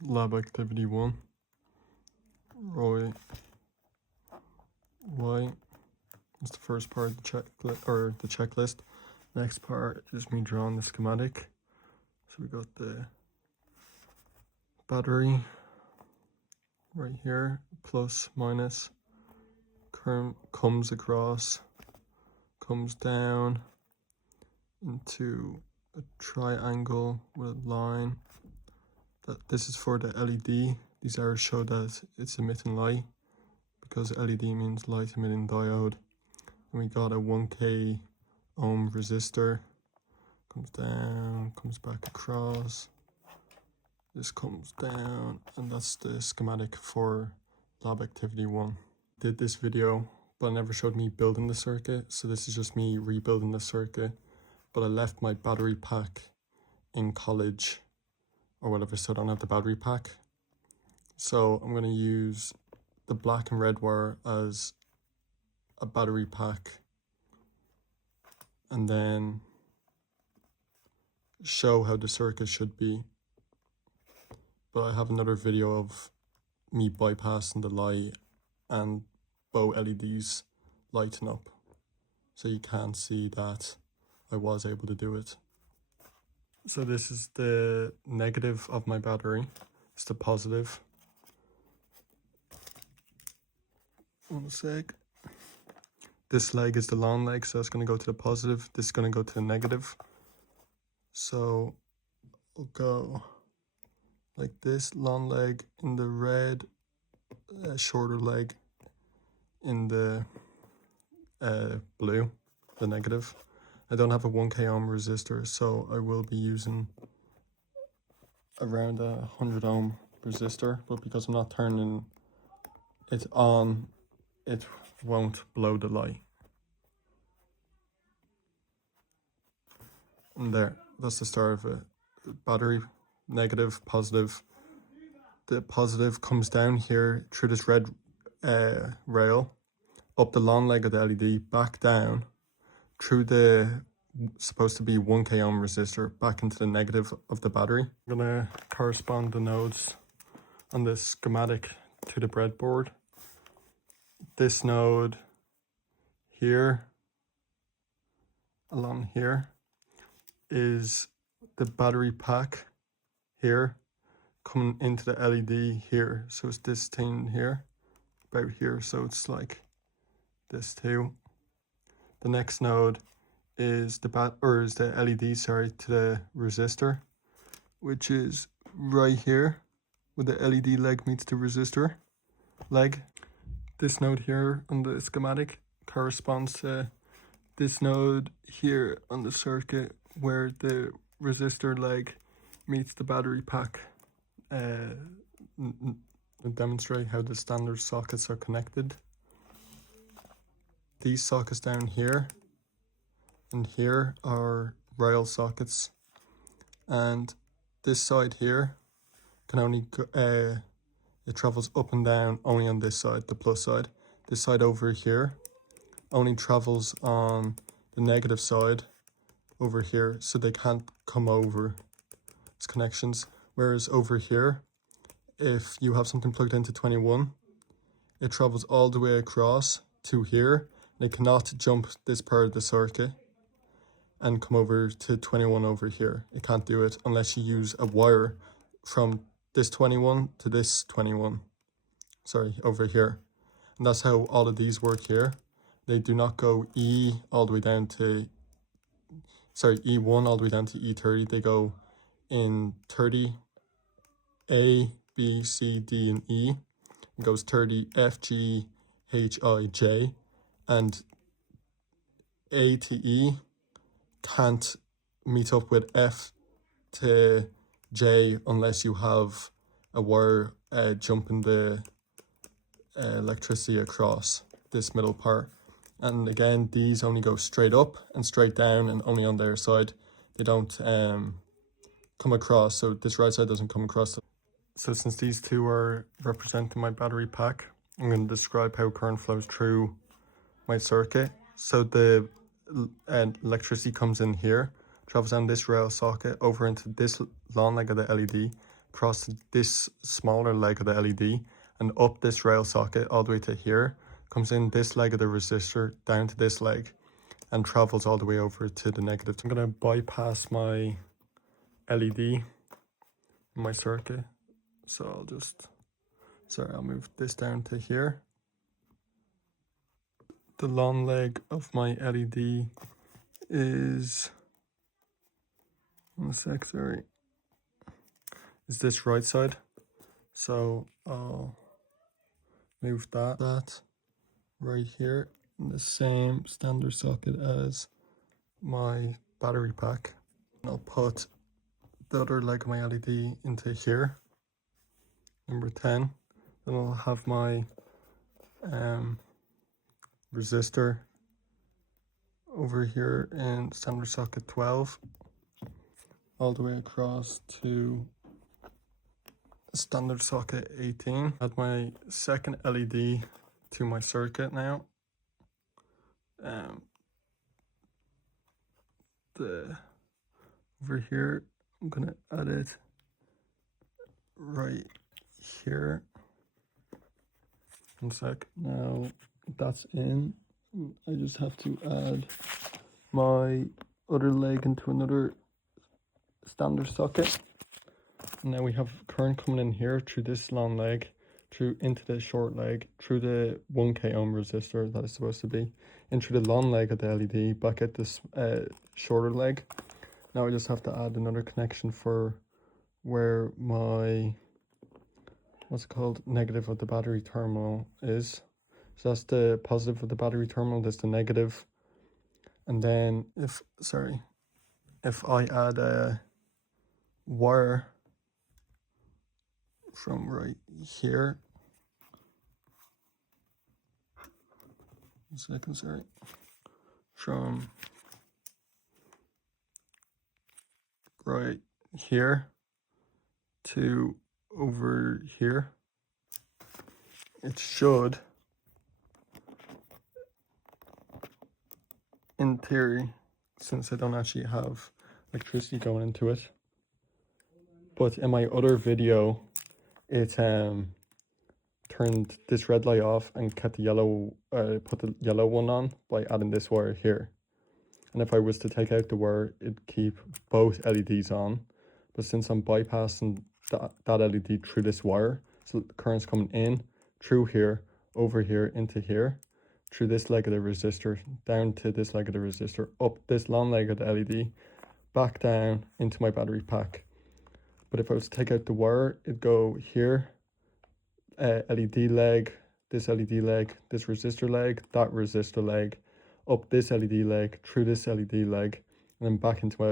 Lab activity 1, Roy Y. That's the first part of the checklist. Next part is me drawing the schematic. So we got the battery right here, plus, minus, comes across, comes down into a triangle with a line. This is for the LED. These arrows show that it's emitting light, because LED means light emitting diode. And we got a 1K ohm resistor. Comes down, comes back across. This comes down, and that's the schematic for lab activity 1. Did this video, but I never showed me building the circuit, so this is just me rebuilding the circuit. But I left my battery pack in college or whatever, so I don't have the battery pack. So I'm going to use the black and red wire as a battery pack, and then show how the circuit should be. But I have another video of me bypassing the light and both LEDs lighting up, so you can see that I was able to do it. So this is the negative of my battery. It's the positive. One sec. This leg is the long leg, so it's going to go to the positive. This is going to go to the negative. So we'll go like this, long leg in the red, shorter leg in the blue, the negative. I don't have a 1K ohm resistor, so I will be using around a 100 ohm resistor, but because I'm not turning it on, it won't blow the light. And there, that's the start of it. Battery, negative, positive. The positive comes down here through this red rail, up the long leg of the LED, back down, through the supposed to be 1K ohm resistor, back into the negative of the battery. I'm gonna correspond the nodes on this schematic to the breadboard. This node here, along here, is the battery pack here, coming into the LED here. So it's this thing here, about here, so it's like this too. The next node is the LED, sorry, to the resistor, which is right here, where the LED leg meets the resistor leg. This node here on the schematic corresponds to this node here on the circuit, where the resistor leg meets the battery pack. Demonstrate how the standard sockets are connected. These sockets down here and here are rail sockets, and this side here can only it travels up and down only on this side, the plus side. This side over here only travels on the negative side over here, so they can't come over as connections. Whereas over here, if you have something plugged into 21, it travels all the way across to here, and it cannot jump this part of the circuit and come over to 21 over here. It can't do it unless you use a wire from this 21 to this 21, sorry, over here. And that's how all of these work here. They do not go E1 all the way down to E30. They go in 30, A, B, C, D, and E. It goes 30, F, G, H, I, J, and A to E can't meet up with F to J unless you have a wire jumping the electricity across this middle part. And again, these only go straight up and straight down, and only on their side. They don't come across, so this right side doesn't come across. So since these two are representing my battery pack, I'm going to describe how current flows through my circuit. So the electricity comes in here, travels down this rail socket over into this long leg of the LED, across this smaller leg of the LED and up this rail socket all the way to here, comes in this leg of the resistor down to this leg and travels all the way over to the negative. So I'm going to bypass my LED in my circuit. So I'll move this down to here. The long leg of my LED is, is this right side. So I'll move that right here in the same standard socket as my battery pack. And I'll put the other leg of my LED into here, number 10. Then I'll have my resistor over here in standard socket 12, all the way across to standard socket 18. Add my second LED to my circuit now. Over here, I'm gonna add it right here. One sec. Now that's in. I just have to add my other leg into another standard socket. Now we have current coming in here through this long leg, through into the short leg, through the 1k ohm resistor that is supposed to be, into the long leg of the LED, back at this shorter leg. Now I just have to add another connection for where my, what's it called, negative of the battery terminal is. So that's the positive of the battery terminal, that's the negative. And then if I add a wire from right here, from right here to over here, it should, in theory, since I don't actually have electricity going into it, but in my other video, it turned this red light off and kept the yellow, put the yellow one on by adding this wire here. And if I was to take out the wire, it'd keep both LEDs on. But since I'm bypassing that LED through this wire, so the current's coming in, through here, over here, into here, through this leg of the resistor, down to this leg of the resistor, up this long leg of the LED, back down into my battery pack. But if I was to take out the wire, it'd go here, LED leg, this LED leg, this resistor leg, that resistor leg, up this LED leg, through this LED leg, and then back into my